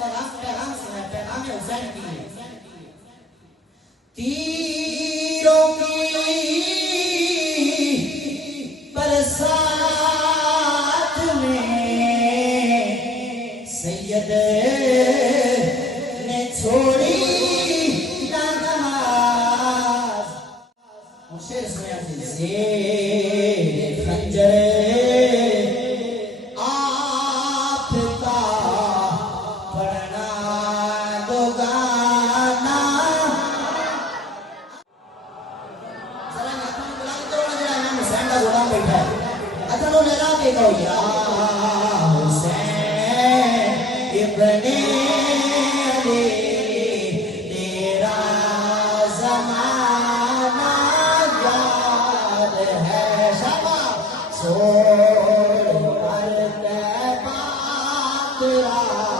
پیغام سنا ہے، پیغام حسین کی ہے۔ تیروں کی برسات میں سید نے چھوڑی نہ نماز۔ شعر سنیا تھی زیر خنجر آپ کا پڑھنا دو گانا۔ ذرا اپنے غلام تو نہ جائے، امام حسین کا غلام بیٹھا ہے، اچھا وہ لہرا کے کہو یا حسین ابن علی تیرا زمانہ یاد ہے، شاباش سوڑ کر تیبات را